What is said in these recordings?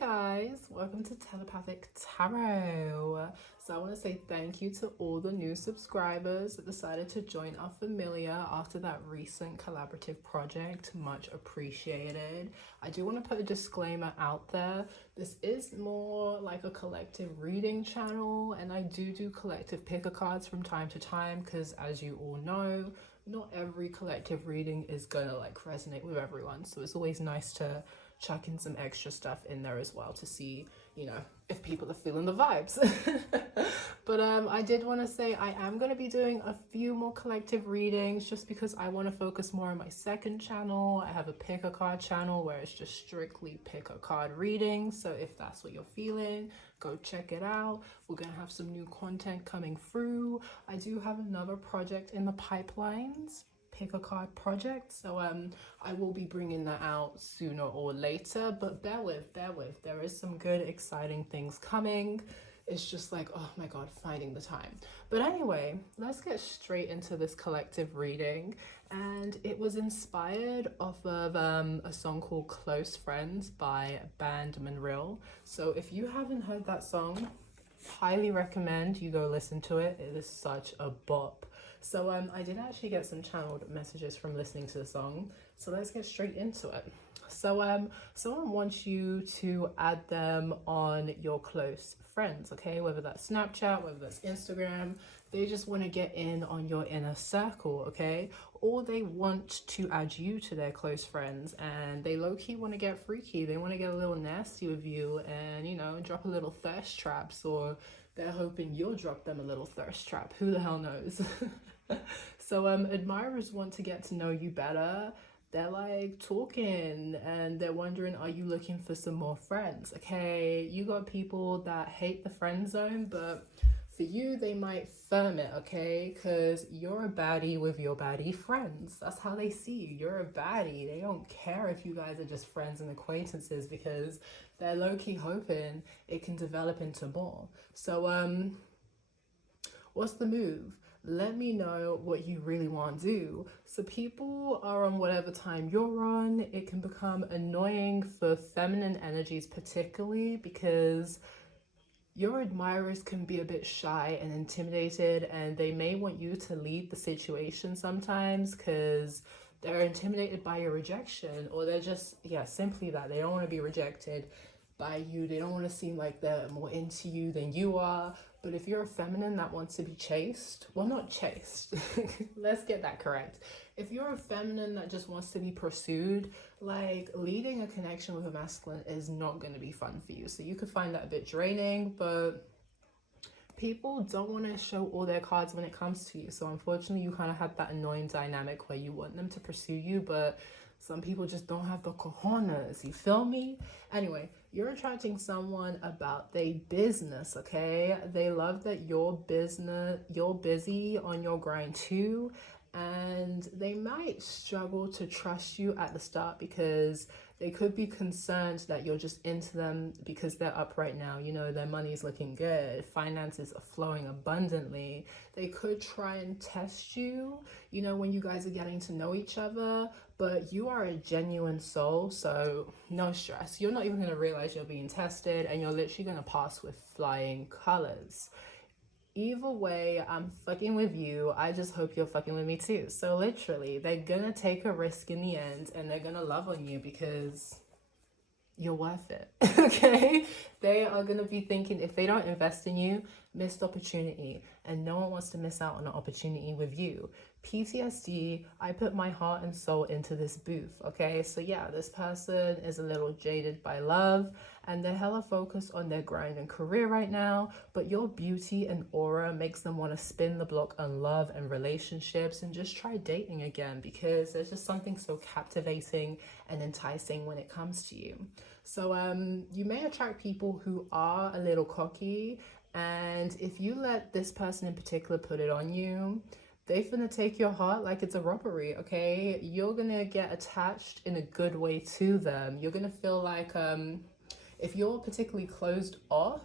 Hi guys, welcome to Telepathic Tarot. So I want to say thank you to all the new subscribers that decided to join our familia after that recent collaborative project. Much appreciated. I do want to put a disclaimer out there. This is more like a collective reading channel, and I do collective picker cards from time to time because, as you all know, not every collective reading is gonna like resonate with everyone. So it's always nice to chuck in some extra stuff in there as well to see, you know, if people are feeling the vibes. But I did want to say I am going to be doing a few more collective readings just because I want to focus more on my second channel. I have a pick a card channel where it's just strictly pick a card reading. So if that's what you're feeling, go check it out. We're going to have some new content coming through. I do have another project in the pipelines, pick a card project, so I will be bringing that out sooner or later, but bear with, there is some good exciting things coming. It's just like, oh my god, finding the time. But anyway, let's get straight into this collective reading, and it was inspired off of a song called Close Friends by Bandmanrill. So if you haven't heard that song, highly recommend you go listen to it. It is such a bop. So I did actually get some channeled messages from listening to the song, so let's get straight into it. So someone wants you to add them on your close friends, okay? Whether that's Snapchat, whether that's Instagram, they just want to get in on your inner circle, okay? Or they want to add you to their close friends, and they low-key want to get freaky. They want to get a little nasty with you and, you know, drop a little thirst traps, or they're hoping you'll drop them a little thirst trap. Who the hell knows? So admirers want to get to know you better. They're like talking and they're wondering, are you looking for some more friends? Okay, you got people that hate the friend zone, but for you they might firm it, okay? Because you're a baddie with your baddie friends. That's how they see you. You're a baddie. They don't care if you guys are just friends and acquaintances, because they're low-key hoping it can develop into more. So what's the move? Let me know what you really want to do. So people are on whatever time you're on. It can become annoying for feminine energies particularly, because your admirers can be a bit shy and intimidated, and they may want you to lead the situation sometimes because they're intimidated by your rejection, or they're just, yeah, simply that. They don't want to be rejected by you. They don't want to seem like they're more into you than you are. But if you're a feminine that wants to be chased, well, not chased, let's get that correct. If you're a feminine that just wants to be pursued, like leading a connection with a masculine is not going to be fun for you. So you could find that a bit draining, but people don't want to show all their cards when it comes to you. So unfortunately, you kind of have that annoying dynamic where you want them to pursue you, but some people just don't have the cojones, you feel me? Anyway, you're attracting someone about their business, okay? They love that you're busy on your grind too, and they might struggle to trust you at the start because they could be concerned that you're just into them because they're up right now. You know, their money's looking good, finances are flowing abundantly. They could try and test you, you know, when you guys are getting to know each other, but you are a genuine soul, so no stress. You're not even going to realize you're being tested, and you're literally going to pass with flying colors. Either way, I'm fucking with you. I just hope you're fucking with me too. So literally, they're gonna take a risk in the end, and they're gonna love on you because you're worth it. Okay, they are gonna be thinking, if they don't invest in you, missed opportunity, and no one wants to miss out on an opportunity with you. PTSD, I put my heart and soul into this booth, okay? So yeah, this person is a little jaded by love, and they're hella focused on their grind and career right now, but your beauty and aura makes them want to spin the block on love and relationships and just try dating again, because there's just something so captivating and enticing when it comes to you. So you may attract people who are a little cocky, and if you let this person in particular put it on you, they finna take your heart like it's a robbery, okay? You're gonna get attached in a good way to them. You're gonna feel like if you're particularly closed off,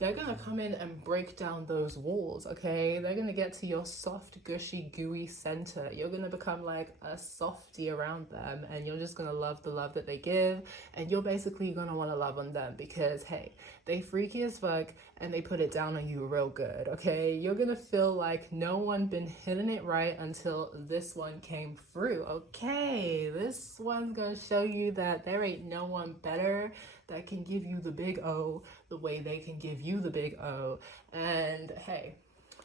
they're gonna come in and break down those walls, okay? They're gonna get to your soft, gushy, gooey center. You're gonna become like a softie around them, and you're just gonna love the love that they give, and you're basically gonna wanna love on them because, hey, they freaky as fuck and they put it down on you real good, okay? You're gonna feel like no one been hitting it right until this one came through, okay? This one's gonna show you that there ain't no one better that can give you the big O the way they can give you the big O. And hey,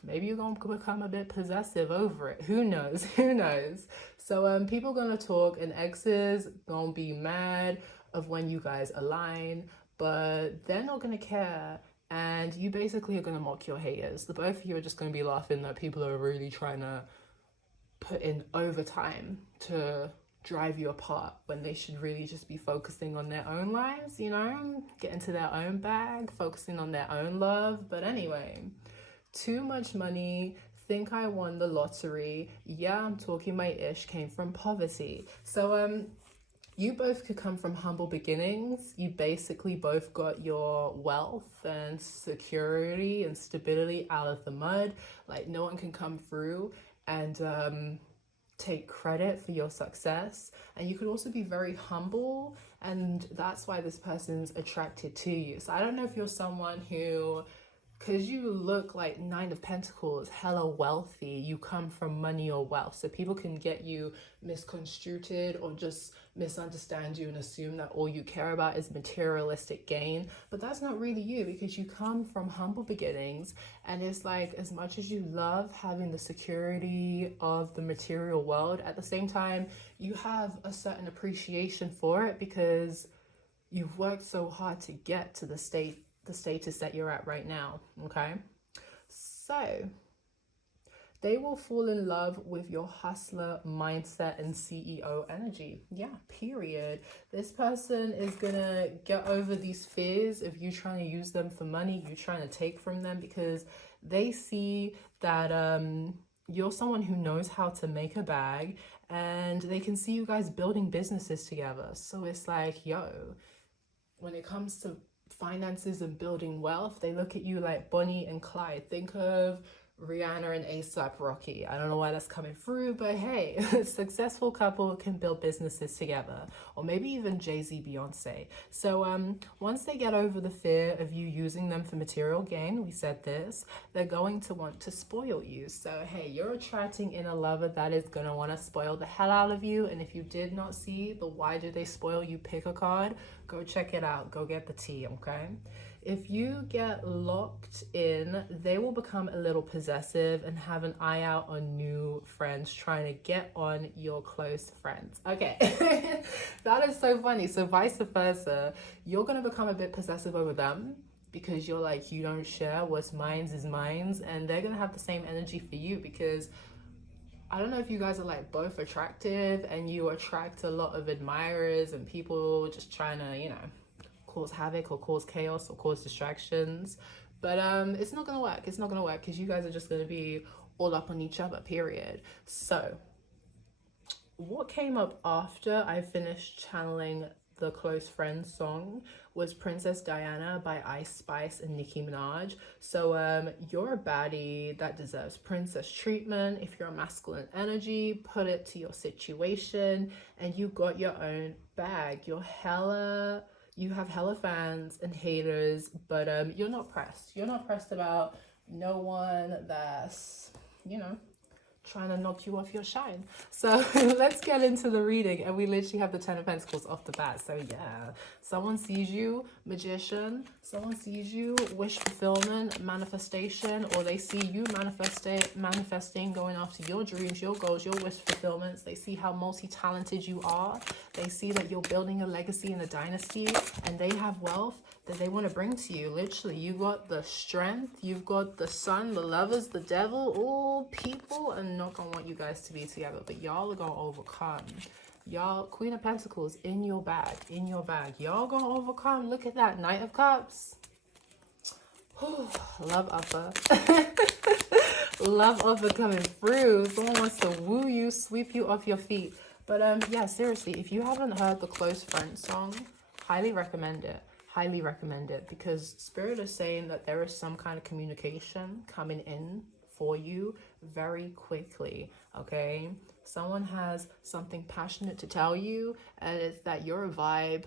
maybe you're gonna become a bit possessive over it. Who knows? Who knows? So people gonna talk, and exes gonna be mad of when you guys align, but they're not gonna care. And you basically are gonna mock your haters. The both of you are just gonna be laughing that people are really trying to put in overtime to drive you apart when they should really just be focusing on their own lives, you know, get into their own bag, focusing on their own love. But anyway, too much money, think I won the lottery. Yeah, I'm talking my ish came from poverty. So you both could come from humble beginnings. You basically both got your wealth and security and stability out of the mud. Like no one can come through and take credit for your success. And you could also be very humble, and that's why this person's attracted to you. So I don't know if you're someone who, because you look like Nine of Pentacles, hella wealthy, you come from money or wealth, so people can get you misconstrued or just misunderstand you and assume that all you care about is materialistic gain. But that's not really you, because you come from humble beginnings, and it's like, as much as you love having the security of the material world, at the same time you have a certain appreciation for it because you've worked so hard to get to the status that you're at right now, okay? So they will fall in love with your hustler mindset and CEO energy. Yeah, period. This person is gonna get over these fears of you trying to use them for money, you trying to take from them, because they see that you're someone who knows how to make a bag, and they can see you guys building businesses together. So it's like, yo, when it comes to finances and building wealth, they look at you like Bonnie and Clyde. Think of Rihanna and A$AP Rocky. I don't know why that's coming through, but hey, a successful couple can build businesses together. Or maybe even Jay-Z, Beyonce. So once they get over the fear of you using them for material gain, we said this, they're going to want to spoil you. So hey, you're attracting in a lover that is going to want to spoil the hell out of you. And if you did not see the why do they spoil you pick a card, go check it out. Go get the tea, okay? If you get locked in, they will become a little possessive and have an eye out on new friends trying to get on your close friends. Okay, that is so funny. So vice versa, you're going to become a bit possessive over them because you're like, you don't share what's mine's is mine's, and they're going to have the same energy for you because I don't know if you guys are like both attractive and you attract a lot of admirers and people just trying to, you know, cause havoc or cause chaos or cause distractions, but it's not gonna work. It's not gonna work because you guys are just gonna be all up on each other, period. So what came up after I finished channeling the Close Friends song was Princess Diana by Ice Spice and Nicki Minaj. So you're a baddie that deserves princess treatment. If you're a masculine energy, put it to your situation, and you got your own bag. You have hella fans and haters, but you're not pressed. You're not pressed about no one that's, you know, trying to knock you off your shine. So let's get into the reading, and we literally have the 10 of Pentacles off the bat. So yeah, someone sees you, magician, someone sees you, wish fulfillment, manifestation, or they see you manifesting, going after your dreams, your goals, your wish fulfillments. They see how multi-talented you are. They see that you're building a legacy in a dynasty, and they have wealth that they want to bring to you. Literally, you got the strength, you've got the sun, the lovers, the devil. All people are not gonna want you guys to be together, but y'all are gonna overcome. Y'all, Queen of Pentacles in your bag, y'all gonna overcome. Look at that, Knight of Cups. Love offer. Love offer coming through. Someone wants to woo you, sweep you off your feet. But yeah, seriously, if you haven't heard the Close Friends song, highly recommend it. highly recommend it, because Spirit is saying that there is some kind of communication coming in for you very quickly, okay? Someone has something passionate to tell you, and it's that you're a vibe,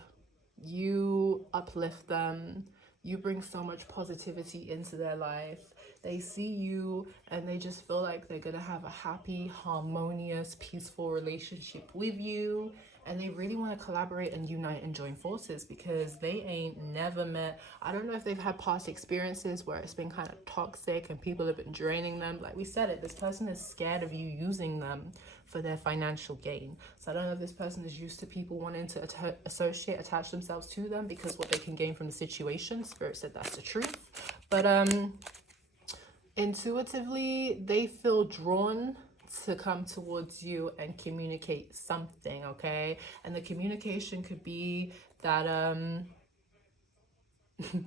you uplift them, you bring so much positivity into their life. They see you and they just feel like they're gonna have a happy, harmonious, peaceful relationship with you, and they really want to collaborate and unite and join forces, because they ain't never met, I don't know if they've had past experiences where it's been kind of toxic and people have been draining them. Like we said it, this person is scared of you using them for their financial gain. So I don't know if this person is used to people wanting to attach themselves to them because what they can gain from the situation. Spirit said that's the truth. But intuitively, they feel drawn to come towards you and communicate something, okay? And the communication could be that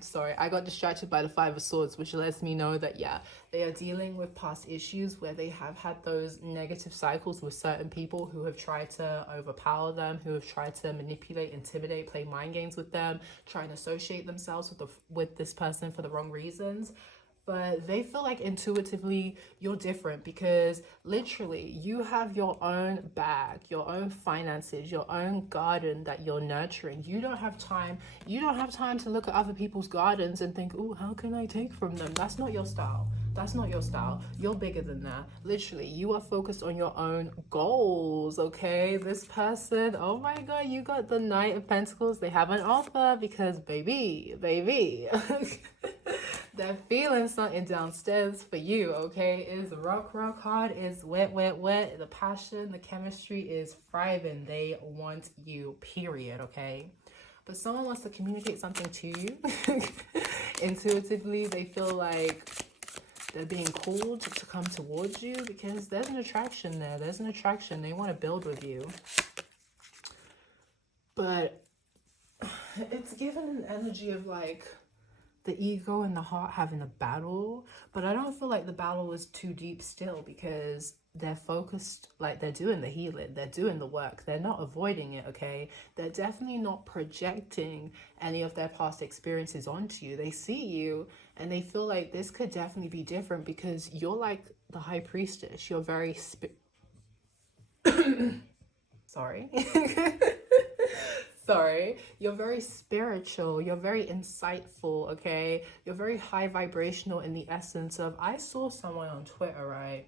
sorry, I got distracted by the Five of Swords, which lets me know that, yeah, they are dealing with past issues where they have had those negative cycles with certain people who have tried to overpower them, who have tried to manipulate, intimidate, play mind games with them, trying to associate themselves with this person for the wrong reasons. But they feel like intuitively you're different, because literally you have your own bag, your own finances, your own garden that you're nurturing. You don't have time to look at other people's gardens and think, oh, how can I take from them? That's not your style. That's not your style. You're bigger than that. Literally, you are focused on your own goals, okay? This person, oh my God, you got the Knight of Pentacles. They have an offer because baby. They're feeling something downstairs for you, okay? It's rock hard, it's wet. The passion, the chemistry is thriving. They want you, period, okay? But someone wants to communicate something to you. Intuitively, they feel like they're being called to come towards you because there's an attraction there. There's an attraction. They want to build with you. But it's given an energy of like the ego and the heart having a battle, but I don't feel like the battle is too deep still, because they're focused, like they're doing the healing, they're doing the work, they're not avoiding it, okay? They're definitely not projecting any of their past experiences onto you. They see you and they feel like this could definitely be different, because you're like the high priestess. You're very sorry, you're very spiritual, you're very insightful, okay? You're very high vibrational in the essence of, I saw someone on Twitter, right?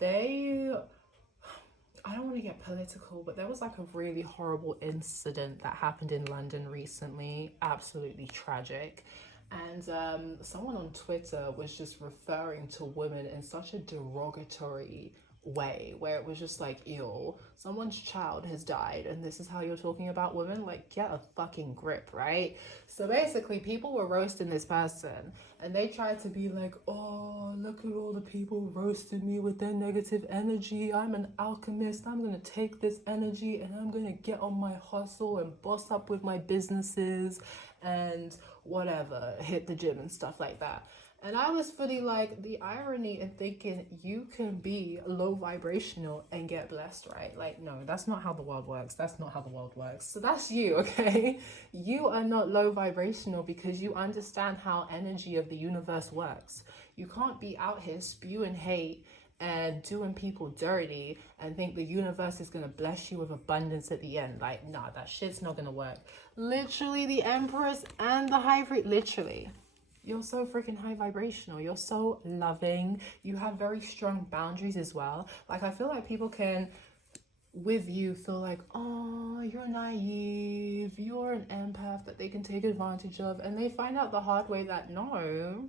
I don't want to get political, but there was like a really horrible incident that happened in London recently, absolutely tragic. And someone on Twitter was just referring to women in such a derogatory way, where it was just like, ew, someone's child has died and this is how you're talking about women? Like, get a fucking grip, right? So basically people were roasting this person and they tried to be like, oh, look at all the people roasting me with their negative energy. I'm an alchemist. I'm gonna take this energy and I'm gonna get on my hustle and boss up with my businesses and whatever, hit the gym and stuff like that. And I was fully like, the irony in thinking you can be low vibrational and get blessed, right? Like, no, that's not how the world works. That's not how the world works. So that's you, okay? You are not low vibrational because you understand how energy of the universe works. You can't be out here spewing hate and doing people dirty and think the universe is going to bless you with abundance at the end. Like, nah, that shit's not going to work. Literally, the Empress and the High Priest, literally. You're so freaking high vibrational. You're so loving. You have very strong boundaries as well. Like, I feel like people can, with you, feel like, oh, you're naive. You're an empath that they can take advantage of. And they find out the hard way that, no,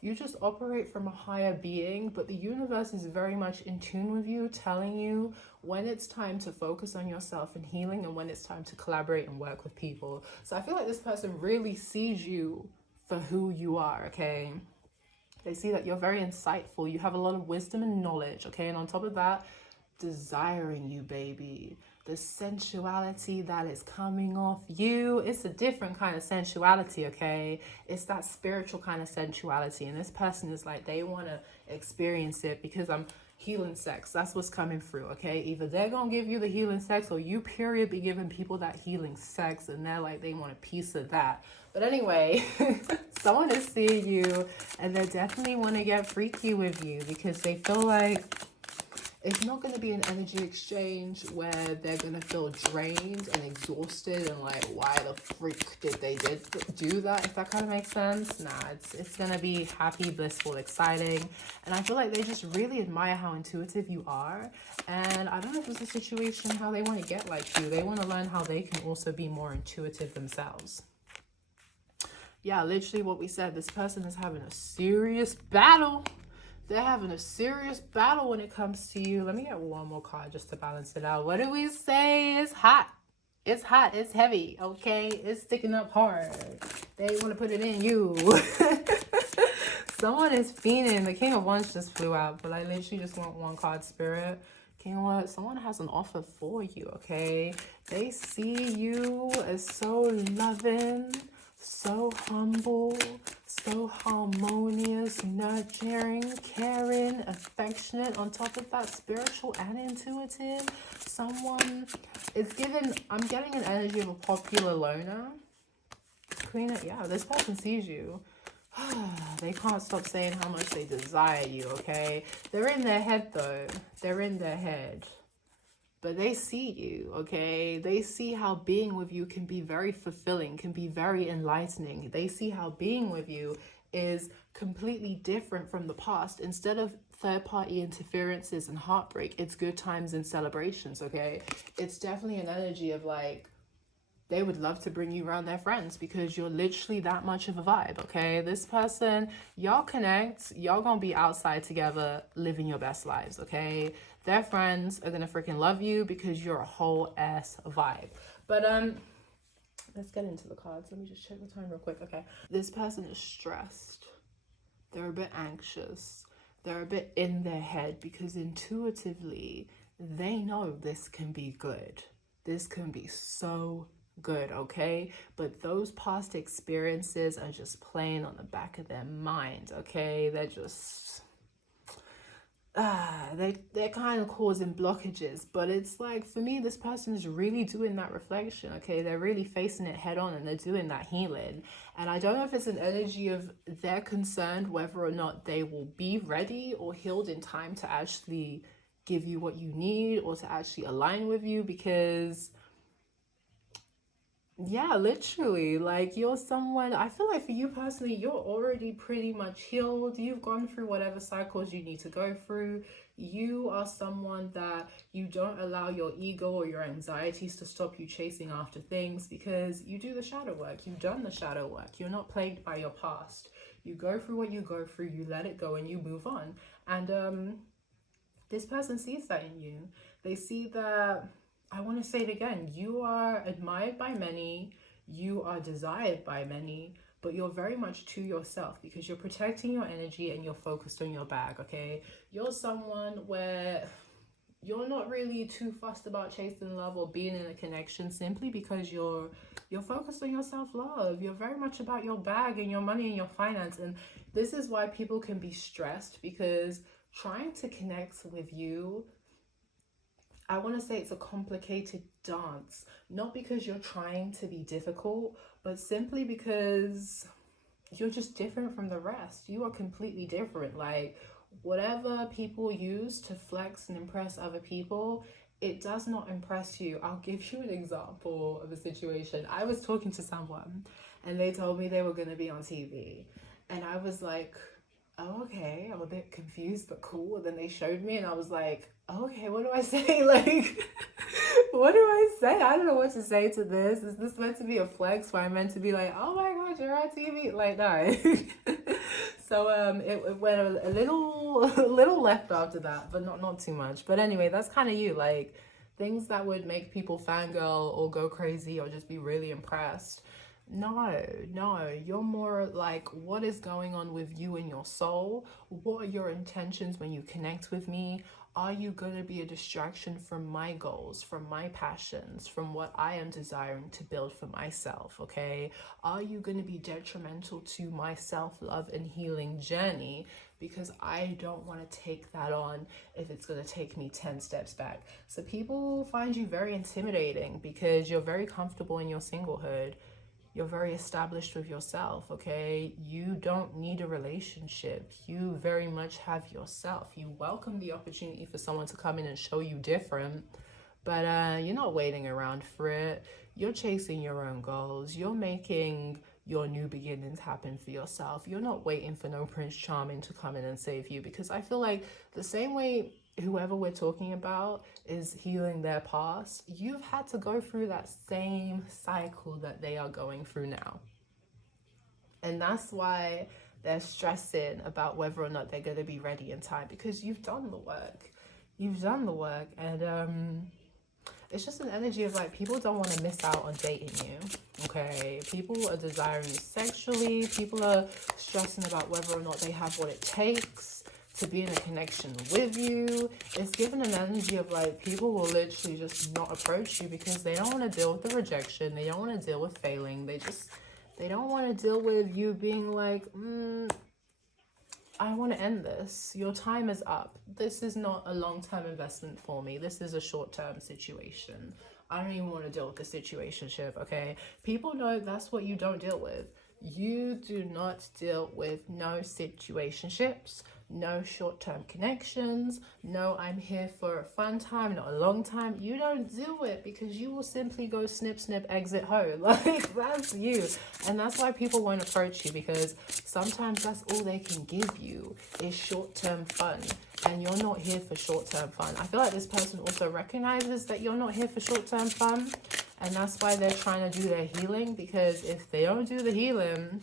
you just operate from a higher being. But the universe is very much in tune with you, telling you when it's time to focus on yourself and healing and when it's time to collaborate and work with people. So I feel like this person really sees you for who you are, okay? They see that you're very insightful, you have a lot of wisdom and knowledge, okay? And on top of that, desiring you, baby. The sensuality that is coming off you, it's a different kind of sensuality, okay? It's that spiritual kind of sensuality, and this person is like, they want to experience it because I'm healing sex. That's what's coming through, okay? Either they're gonna give you the healing sex, or you period be giving people that healing sex, and they're like, they want a piece of that. But anyway, someone is seeing you and they definitely want to get freaky with you because they feel like it's not going to be an energy exchange where they're going to feel drained and exhausted and like, why the freak did they do that, if that kind of makes sense. Nah, it's going to be happy, blissful, exciting. And I feel like they just really admire how intuitive you are. And I don't know if it's a situation how they want to get like you. They want to learn how they can also be more intuitive themselves. Yeah, literally what we said, this person is having a serious battle. They're having a serious battle when it comes to you. Let me get one more card just to balance it out. What do we say? It's hot. It's hot. It's heavy. Okay? It's sticking up hard. They want to put it in you. Someone is fiending. The King of Wands just flew out, but I literally just want one card, Spirit. King of Wands, someone has an offer for you, okay? They see you as so loving, so humble, so harmonious, nurturing, caring, affectionate, on top of that, spiritual and intuitive. Someone is given, I'm getting an energy of a popular loner. Queen of, yeah, this person sees you. They can't stop saying how much they desire you, okay? They're in their head though. They're in their head. But they see you, okay? They see how being with you can be very fulfilling, can be very enlightening. They see how being with you is completely different from the past. Instead of third-party interferences and heartbreak, it's good times and celebrations, okay? It's definitely an energy of like, they would love to bring you around their friends because you're literally that much of a vibe, okay? This person, y'all connect, y'all gonna be outside together living your best lives, okay? Their friends are gonna freaking love you because you're a whole ass vibe. But let's get into the cards. Let me just check the time real quick. Okay, this person is stressed. They're a bit anxious. They're a bit in their head because intuitively they know this can be good. This can be so good, okay? But those past experiences are just playing on the back of their mind, okay? They're just they're kind of causing blockages. But it's like, for me, this person is really doing that reflection, okay? They're really facing it head on and they're doing that healing. And I don't know if it's an energy of they're concerned whether or not they will be ready or healed in time to actually give you what you need or to actually align with you, because yeah, literally, like, you're someone, I feel like for you personally, you're already pretty much healed. You've gone through whatever cycles you need to go through. You are someone that you don't allow your ego or your anxieties to stop you chasing after things, because you do the shadow work. You've done the shadow work. You're not plagued by your past. You go through what you go through, you let it go, and you move on. And this person sees that in you. They see that, I want to say it again, you are admired by many, you are desired by many, but you're very much to yourself because you're protecting your energy and you're focused on your bag, okay? You're someone where you're not really too fussed about chasing love or being in a connection, simply because you're focused on your self-love. You're very much about your bag and your money and your finance. And this is why people can be stressed, because trying to connect with you, I want to say it's a complicated dance, not because you're trying to be difficult, but simply because you're just different from the rest. You are completely different. Like, whatever people use to flex and impress other people, it does not impress you. I'll give you an example of a situation. I was talking to someone and they told me they were going to be on TV. And I was like, oh, okay, I'm a bit confused but cool. And then they showed me and I was like, oh, okay, what do I say? Like, what do I say? I don't know what to say to this. Is this meant to be a flex where I'm meant to be like, oh my god, you're on TV? Like, no. So it went a little left after that, but not too much. But anyway, that's kind of you. Like, things that would make people fangirl or go crazy or just be really impressed. No, you're more like, what is going on with you and your soul? What are your intentions when you connect with me? Are you going to be a distraction from my goals, from my passions, from what I am desiring to build for myself, okay? Are you going to be detrimental to my self-love and healing journey? Because I don't want to take that on if it's going to take me 10 steps back. So people find you very intimidating because you're very comfortable in your singlehood. You're very established with yourself, okay? You don't need a relationship. You very much have yourself. You welcome the opportunity for someone to come in and show you different, but you're not waiting around for it. You're chasing your own goals. You're making your new beginnings happen for yourself. You're not waiting for no Prince Charming to come in and save you, because I feel like the same way whoever we're talking about is healing their past, you've had to go through that same cycle that they are going through now. And that's why they're stressing about whether or not they're going to be ready in time, because you've done the work. You've done the work. And it's just an energy of like, people don't want to miss out on dating you, okay? People are desiring you sexually. People are stressing about whether or not they have what it takes to be in a connection with you. It's given an energy of like, people will literally just not approach you because they don't want to deal with the rejection. They don't want to deal with failing. They don't want to deal with you being like, I want to end this. Your time is up. This is not a long-term investment for me. This is a short-term situation. I don't even want to deal with the situationship, okay? People know that's what you don't deal with. You do not deal with no situationships, no short-term connections, no I'm here for a fun time, not a long time. You don't do it because you will simply go snip, snip, exit home. Like, that's you. And that's why people won't approach you, because sometimes that's all they can give you is short-term fun. And you're not here for short-term fun. I feel like this person also recognizes that you're not here for short-term fun. And that's why they're trying to do their healing, because if they don't do the healing,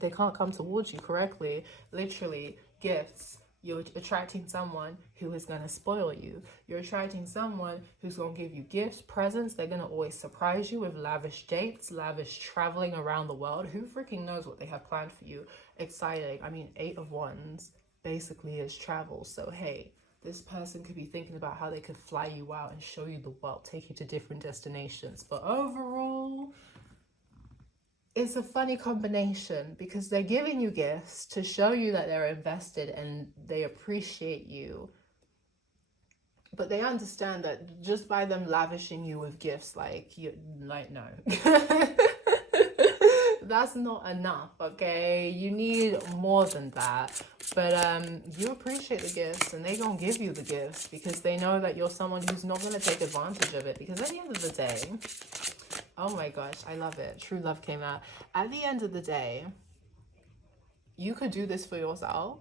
they can't come towards you correctly. Literally, gifts. You're attracting someone who is going to spoil you. You're attracting someone who's going to give you gifts, presents. They're going to always surprise you with lavish dates, lavish traveling around the world. Who freaking knows what they have planned for you? Exciting. I mean, 8 of Wands basically is travel. So, hey, this person could be thinking about how they could fly you out and show you the world, take you to different destinations. But overall, it's a funny combination, because they're giving you gifts to show you that they're invested and they appreciate you. But they understand that just by them lavishing you with gifts, no. That's not enough, okay? You need more than that. But you appreciate the gifts, and they gonna give you the gifts because they know that you're someone who's not gonna take advantage of it. Because at the end of the day, oh my gosh, I love it. True love came out. At the end of the day, you could do this for yourself.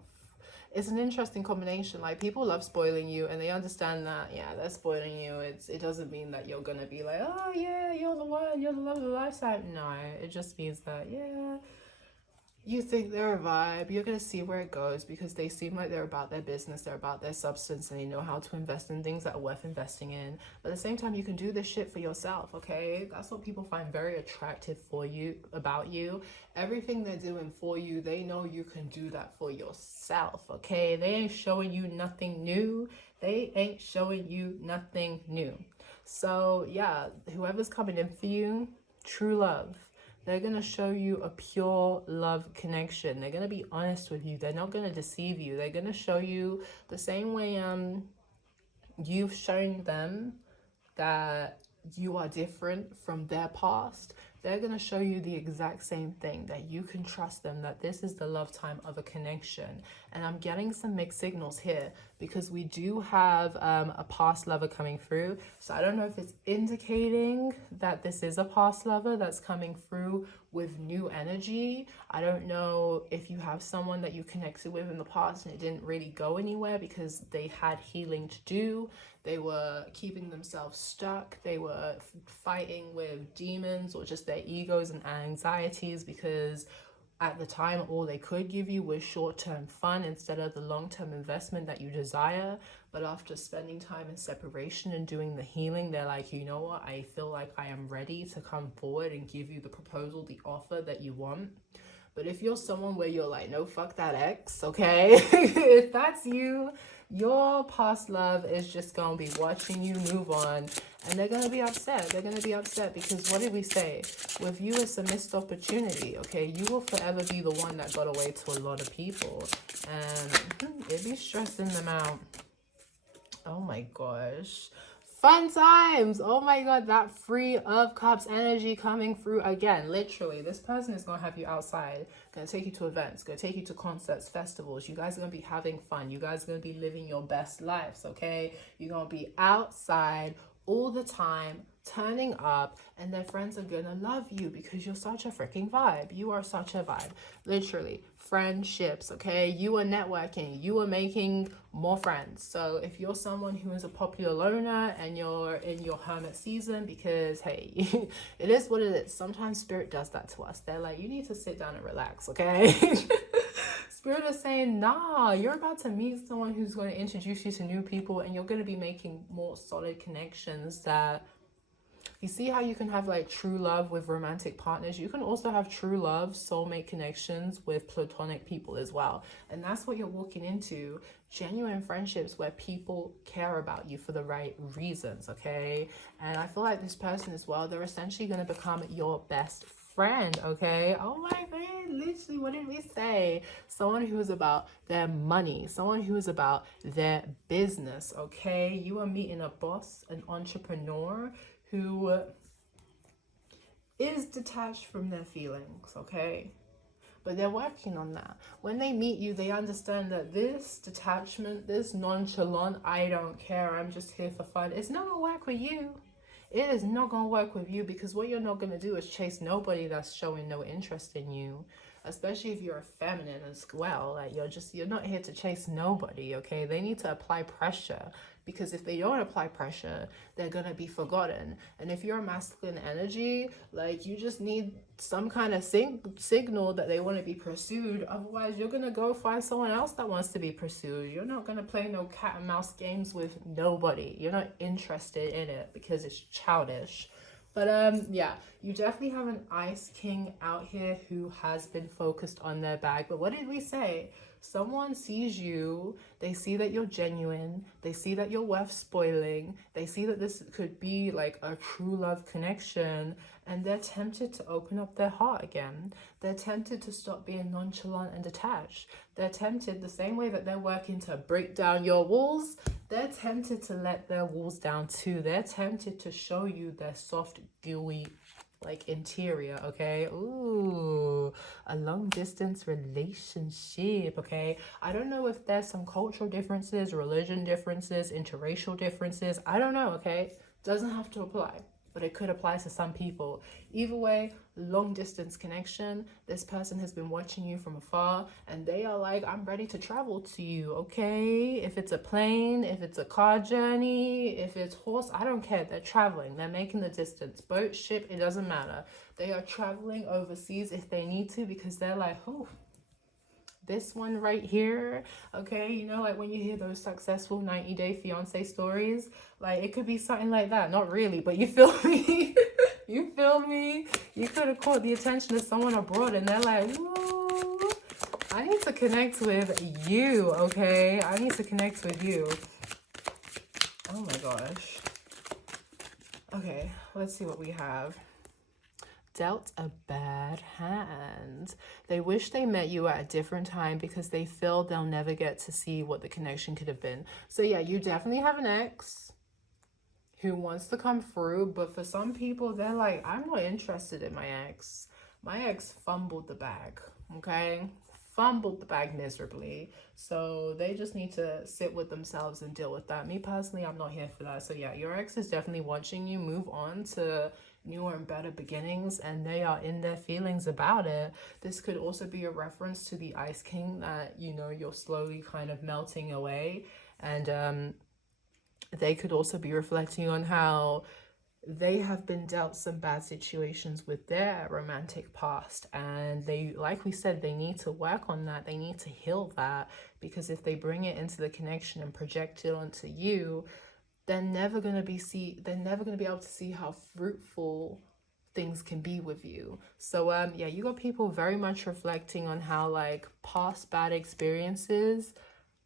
It's an interesting combination. Like, people love spoiling you, and they understand that, yeah, they're spoiling you. It doesn't mean that you're gonna be like, oh yeah, you're the one, you're the love of the lifetime. No, it just means that, yeah, you think they're a vibe. You're gonna see where it goes, because they seem like they're about their business, they're about their substance, and they know how to invest in things that are worth investing in. But at the same time, you can do this shit for yourself, okay? That's what people find very attractive about you. Everything they're doing for you, they know you can do that for yourself, okay? They ain't showing you nothing new. They ain't showing you nothing new. So yeah, whoever's coming in for you, true love. They're going to show you a pure love connection. They're going to be honest with you. They're not going to deceive you. They're going to show you the same way you've shown them that you are different from their past. They're going to show you the exact same thing, that you can trust them, that this is the love time of a connection. And I'm getting some mixed signals here, because we do have a past lover coming through. So I don't know if it's indicating that this is a past lover that's coming through with new energy. I don't know if you have someone that you connected with in the past and it didn't really go anywhere because they had healing to do. They were keeping themselves stuck. They were fighting with demons or just their egos and anxieties, because at the time all they could give you was short-term fun instead of the long-term investment that you desire. But after spending time in separation and doing the healing, they're like, you know what, I feel like I am ready to come forward and give you the proposal, the offer that you want. But if you're someone where you're like, no, fuck that ex, okay? If that's you, your past love is just going to be watching you move on, and they're going to be upset. They're going to be upset because what did we say? With you, it's a missed opportunity, okay? You will forever be the one that got away to a lot of people, and it'd be stressing them out. Oh my gosh. Fun times. Oh my god, that Three of Cups energy coming through again. Literally, this person is gonna have you outside, gonna take you to events, gonna take you to concerts, festivals. You guys are gonna be having fun. You guys are gonna be living your best lives, okay? You're gonna be outside all the time, turning up, and their friends are gonna love you because you're such a freaking vibe. You are such a vibe. Literally, friendships, okay? You are networking, you are making more friends. So if you're someone who is a popular loner and you're in your hermit season, because hey, it is what it is. Sometimes spirit does that to us. They're like, you need to sit down and relax, okay? Spirit is saying, nah, you're about to meet someone who's going to introduce you to new people, and you're going to be making more solid connections. That you see how you can have like true love with romantic partners. You can also have true love, soulmate connections with platonic people as well. And that's what you're walking into. Genuine friendships where people care about you for the right reasons, okay? And I feel like this person as well, they're essentially going to become your best friend, okay? Oh my god, literally, what did we say? Someone who is about their money, someone who is about their business, okay? You are meeting a boss, an entrepreneur who is detached from their feelings, okay? But they're working on that. When they meet you, they understand that this detachment, this nonchalant, I don't care, I'm just here for fun, it's not gonna work with you. It is not gonna work with you, because what you're not gonna do is chase nobody that's showing no interest in you. Especially if you're a feminine as well. Like you're not here to chase nobody, okay? They need to apply pressure, because if they don't apply pressure, they're gonna be forgotten. And if you're a masculine energy, like you just need some kind of signal that they want to be pursued. Otherwise, you're gonna go find someone else that wants to be pursued. You're not gonna play no cat and mouse games with nobody. You're not interested in it because it's childish. But yeah, you definitely have an Ice King out here who has been focused on their bag. But what did we say? Someone sees you, they see that you're genuine, they see that you're worth spoiling, they see that this could be like a true love connection, and they're tempted to open up their heart again. They're tempted to stop being nonchalant and detached. They're tempted, the same way that they're working to break down your walls, they're tempted to let their walls down too. They're tempted to show you their soft, gooey, like interior, okay? Ooh, a long distance relationship, okay? I don't know if there's some cultural differences, religion differences, interracial differences. I don't know, okay? Doesn't have to apply, but it could apply to some people. Either way, long distance connection. This person has been watching you from afar, and they are like, I'm ready to travel to you, okay? If it's a plane, if it's a car journey, if it's horse, I don't care. They're traveling. They're making the distance. Boat, ship, it doesn't matter. They are traveling overseas if they need to, because they're like, oh, this one right here, okay? You know, like when you hear those successful 90-day fiance stories, like it could be something like that. Not really, but you feel me? You feel me? You could have caught the attention of someone abroad, and they're like, woo, I need to connect with you, okay? I need to connect with you. Oh my gosh. Okay, let's see what we have. Dealt a bad hand. They wish they met you at a different time because they feel they'll never get to see what the connection could have been. So yeah, you definitely have an ex who wants to come through, but for some people, they're like, I'm not interested in my ex. My ex fumbled the bag, okay? Fumbled the bag miserably. So they just need to sit with themselves and deal with that. Me personally, I'm not here for that. So yeah, your ex is definitely watching you move on to newer and better beginnings, and they are in their feelings about it. This could also be a reference to the Ice King, that, you know, you're slowly kind of melting away. And they could also be reflecting on how they have been dealt some bad situations with their romantic past, and they, like we said, they need to work on that. They need to heal that, because if they bring it into the connection and project it onto you, they're never going to be able to see how fruitful things can be with you. So yeah, you got people very much reflecting on how like past bad experiences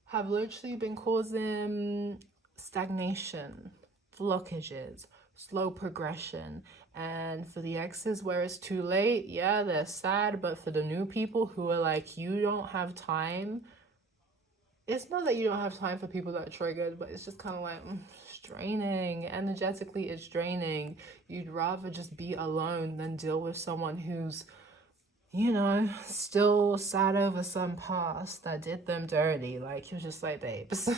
have literally been causing stagnation, blockages, slow progression. And for the exes where it's too late, yeah, they're sad. But for the new people who are like, you don't have time, it's not that you don't have time for people that are triggered, but it's just kind of like, draining. Energetically, it's draining. You'd rather just be alone than deal with someone who's, you know, still sad over some past that did them dirty. Like, you're just like, babes,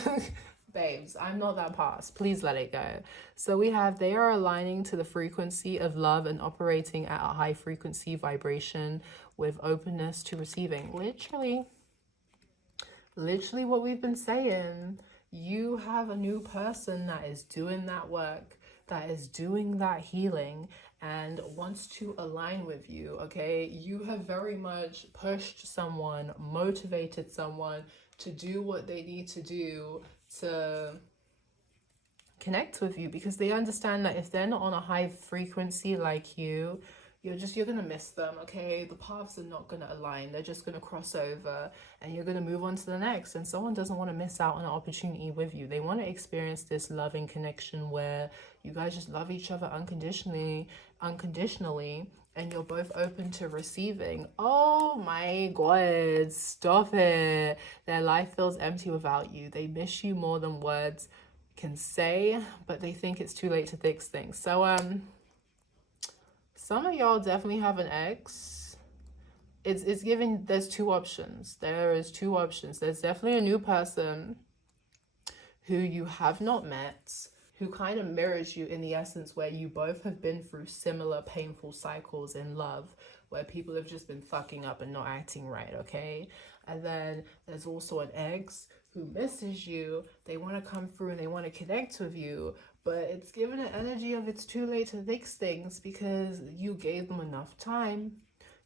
babes, I'm not that past. Please let it go. So we have, they are aligning to the frequency of love and operating at a high frequency vibration with openness to receiving. Literally what we've been saying. You have a new person that is doing that work, that is doing that healing, and wants to align with you, okay? You have very much pushed someone, motivated someone to do what they need to do to connect with you, because they understand that if they're not on a high frequency like you, you're gonna miss them, okay? The paths are not gonna align. They're just gonna cross over and you're gonna move on to the next. And someone doesn't want to miss out on an opportunity with you. They want to experience this loving connection where you guys just love each other unconditionally, and you're both open to receiving. Oh my God, stop it. Their life feels empty without you. They miss you more than words can say, but they think it's too late to fix things. So some of y'all definitely have an ex. It's giving, there's two options. There's definitely a new person who you have not met, who kind of mirrors you in the essence where you both have been through similar painful cycles in love, where people have just been fucking up and not acting right, okay? And then there's also an ex who misses you. They want to come through and they want to connect with you, but it's given an energy of it's too late to fix things because you gave them enough time.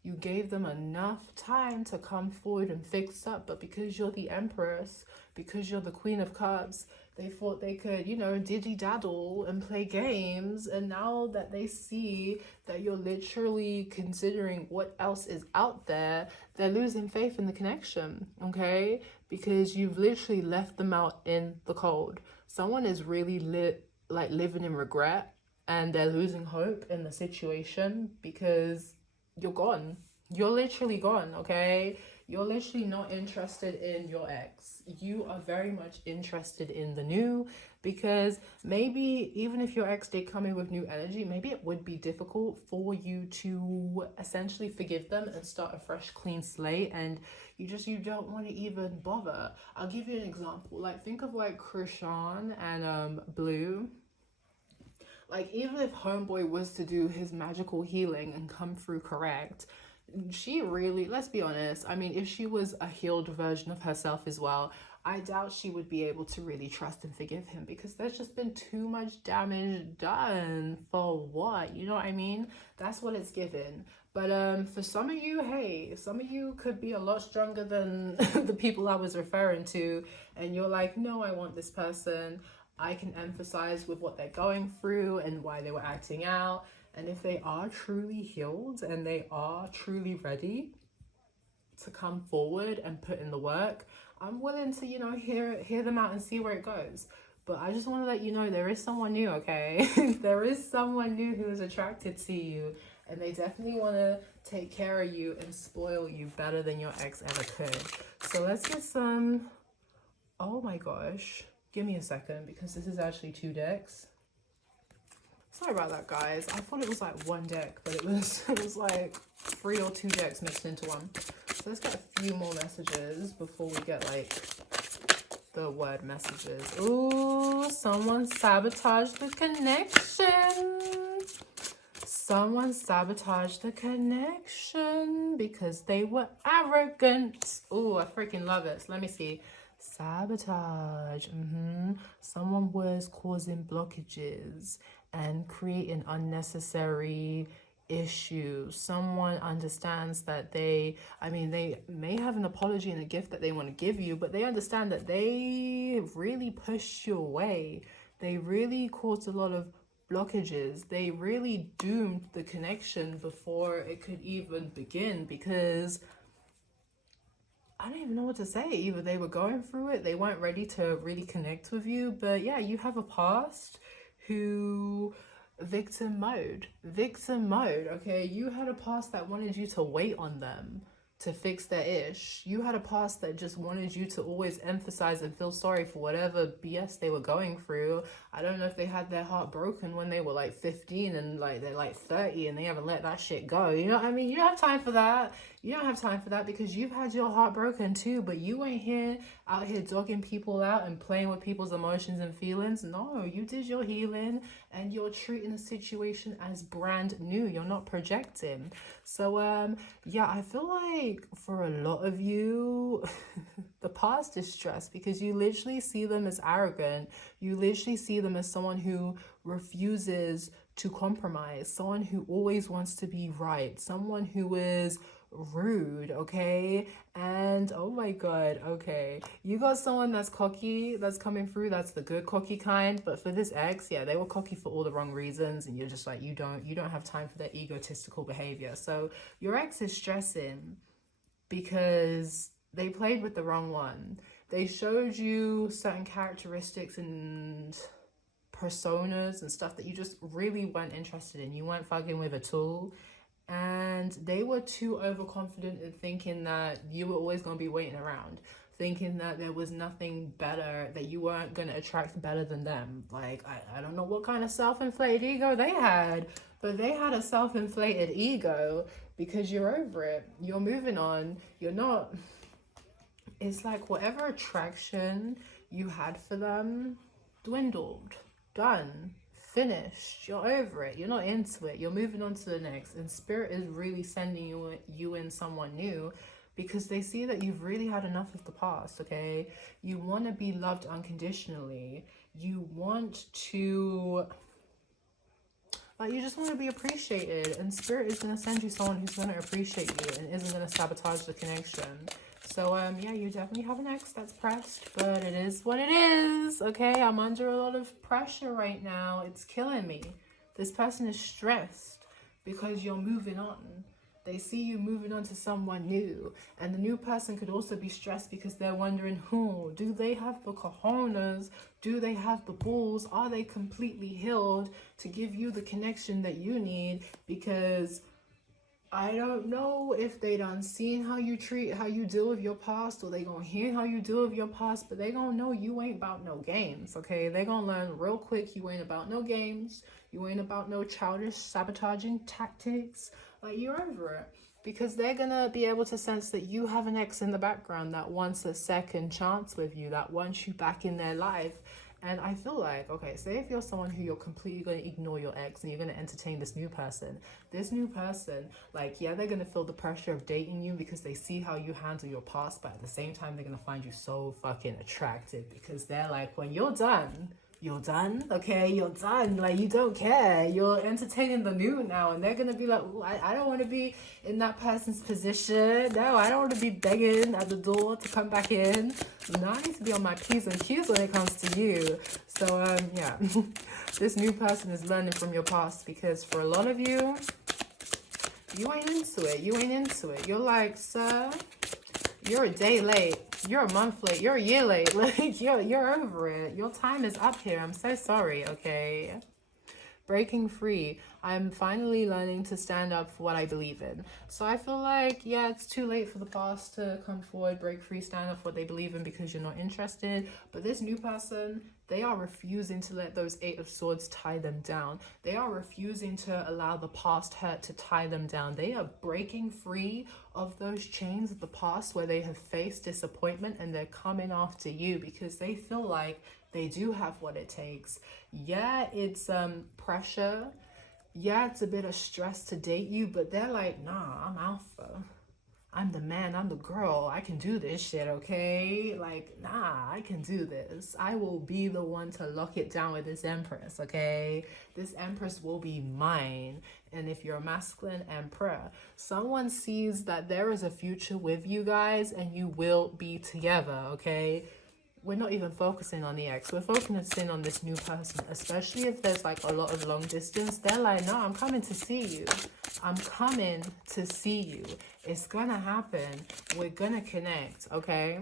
You gave them enough time to come forward and fix up, but because you're the Empress, because you're the Queen of Cups, they thought they could, you know, diddy-daddle and play games. And now that they see that you're literally considering what else is out there, they're losing faith in the connection, okay? Because you've literally left them out in the cold. Someone is really living in regret, and they're losing hope in the situation because you're gone. You're literally gone, okay? You're literally not interested in your ex. You are very much interested in the new, because maybe even if your ex did come in with new energy, maybe it would be difficult for you to essentially forgive them and start a fresh, clean slate, and you don't want to even bother. I'll give you an example. Like, think of like Krishan and Blue. Like, even if homeboy was to do his magical healing and come through correct, she really, let's be honest, I mean, if she was a healed version of herself as well, I doubt she would be able to really trust and forgive him, because there's just been too much damage done. For what? You know what I mean? That's what it's given. But for some of you, hey, some of you could be a lot stronger than the people I was referring to, and you're like, no, I want this person. I can empathize with what they're going through and why they were acting out. And if they are truly healed and they are truly ready to come forward and put in the work, I'm willing to, you know, hear them out and see where it goes. But I just want to let you know there is someone new, okay? There is someone new who is attracted to you, and they definitely want to take care of you and spoil you better than your ex ever could. So let's get some, oh my gosh, give me a second, because this is actually 2 decks. Sorry about that, guys. I thought it was like 1 deck, but it was like 3 or 2 decks mixed into one. So let's get a few more messages before we get like the word messages. Ooh, someone sabotaged the connection. Someone sabotaged the connection because they were arrogant. Ooh, I freaking love it. So let me see. Sabotage. Someone was causing blockages and creating unnecessary issues. Someone understands that they may have an apology and a gift that they want to give you, but they understand that they really pushed you away. They really caused a lot of blockages. They really doomed the connection before it could even begin, because I don't even know what to say. Either they were going through it, they weren't ready to really connect with you. But yeah, you have a past who victim mode, okay? You had a past that wanted you to wait on them. to fix their ish. You had a past that just wanted you to always emphasize and feel sorry for whatever BS they were going through. I don't know if they had their heart broken when they were like 15 and like they're like 30 and they haven't let that shit go. You know what I mean? You don't have time for that. You don't have time for that because you've had your heart broken too, but you ain't out here dogging people out and playing with people's emotions and feelings. No, you did your healing and you're treating the situation as brand new. You're not projecting. So yeah, I feel like for a lot of you the past is stressed because you literally see them as arrogant. You literally see them as someone who refuses to compromise, someone who always wants to be right, someone who is rude, okay? And oh my god, okay, you got someone that's cocky that's coming through. That's the good cocky kind. But for this ex, yeah, they were cocky for all the wrong reasons, and you're just like, you don't have time for their egotistical behavior. So your ex is stressing because they played with the wrong one. They showed you certain characteristics and personas and stuff that you just really weren't interested in. You weren't fucking with at all. And they were too overconfident in thinking that you were always going to be waiting around, thinking that there was nothing better, that you weren't going to attract better than them. Like, I don't know what kind of self-inflated ego they had, but they had a self-inflated ego because you're over it. You're moving on. You're not... It's like whatever attraction you had for them dwindled. Done. Finished. You're over it. You're not into it. You're moving on to the next. And spirit is really sending you in someone new because they see that you've really had enough of the past, okay? You want to be loved unconditionally. You want to... Like, you just want to be appreciated. And spirit is going to send you someone who's going to appreciate you and isn't going to sabotage the connection. So, yeah, you definitely have an ex that's pressed, but it is what it is, okay? I'm under a lot of pressure right now. It's killing me. This person is stressed because you're moving on. They see you moving on to someone new. And the new person could also be stressed because they're wondering, do they have the cojones? Do they have the balls? Are they completely healed to give you the connection that you need? Because... I don't know if they done seen how you deal with your past, or they gonna hear how you deal with your past, but they gonna know you ain't about no games, okay? They gonna learn real quick you ain't about no games, you ain't about no childish sabotaging tactics. Like, you're over it. Because they're gonna be able to sense that you have an ex in the background that wants a second chance with you, that wants you back in their life. And I feel like, okay, say if you're someone who you're completely going to ignore your ex and you're going to entertain this new person, like, yeah, they're going to feel the pressure of dating you because they see how you handle your past, but at the same time, they're going to find you so fucking attractive because they're like, when you're done, okay? You're done. Like, you don't care. You're entertaining the new now. And they're going to be like, I don't want to be in that person's position. No, I don't want to be begging at the door to come back in. No, I need to be on my P's and Q's when it comes to you. So, yeah. This new person is learning from your past because for a lot of you, you ain't into it. You're like, sir, you're a day late. You're a month late. You're a year late. Like, you're over it. Your time is up here. I'm so sorry, okay? Breaking free. I'm finally learning to stand up for what I believe in. So I feel like, yeah, it's too late for the past to come forward, break free, stand up for what they believe in because you're not interested. But this new person, they are refusing to let those 8 of Swords tie them down. They are refusing to allow the past hurt to tie them down. They are breaking free of those chains of the past where they have faced disappointment, and they're coming after you because they feel like they do have what it takes. Yeah, it's pressure. Yeah, it's a bit of stress to date you, but they're like, nah, I'm alpha. I'm the man, I'm the girl. I can do this shit, okay? Like, nah, I can do this. I will be the one to lock it down with this Empress, okay? This Empress will be mine. And if you're a masculine Emperor, someone sees that there is a future with you guys and you will be together, okay? We're not even focusing on the ex. We're focusing on this new person, especially if there's like a lot of long distance. They're like, no, I'm coming to see you. I'm coming to see you. It's gonna happen. We're gonna connect, okay?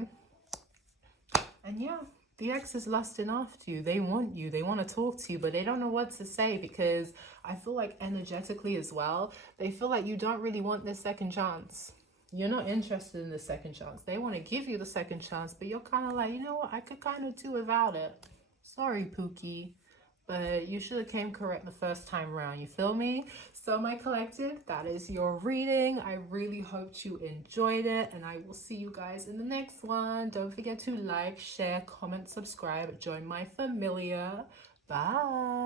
And yeah, the ex is lusting after you. They want you. They want to talk to you, but they don't know what to say because I feel like energetically as well, they feel like you don't really want this second chance. You're not interested in the second chance. They want to give you the second chance, but you're kind of like, you know what, I could kind of do without it. Sorry, Pookie, but you should have came correct the first time around. You feel me? So my collective, that is your reading. I really hoped you enjoyed it, and I will see you guys in the next one. Don't forget to like, share, comment, subscribe, join my familia. Bye.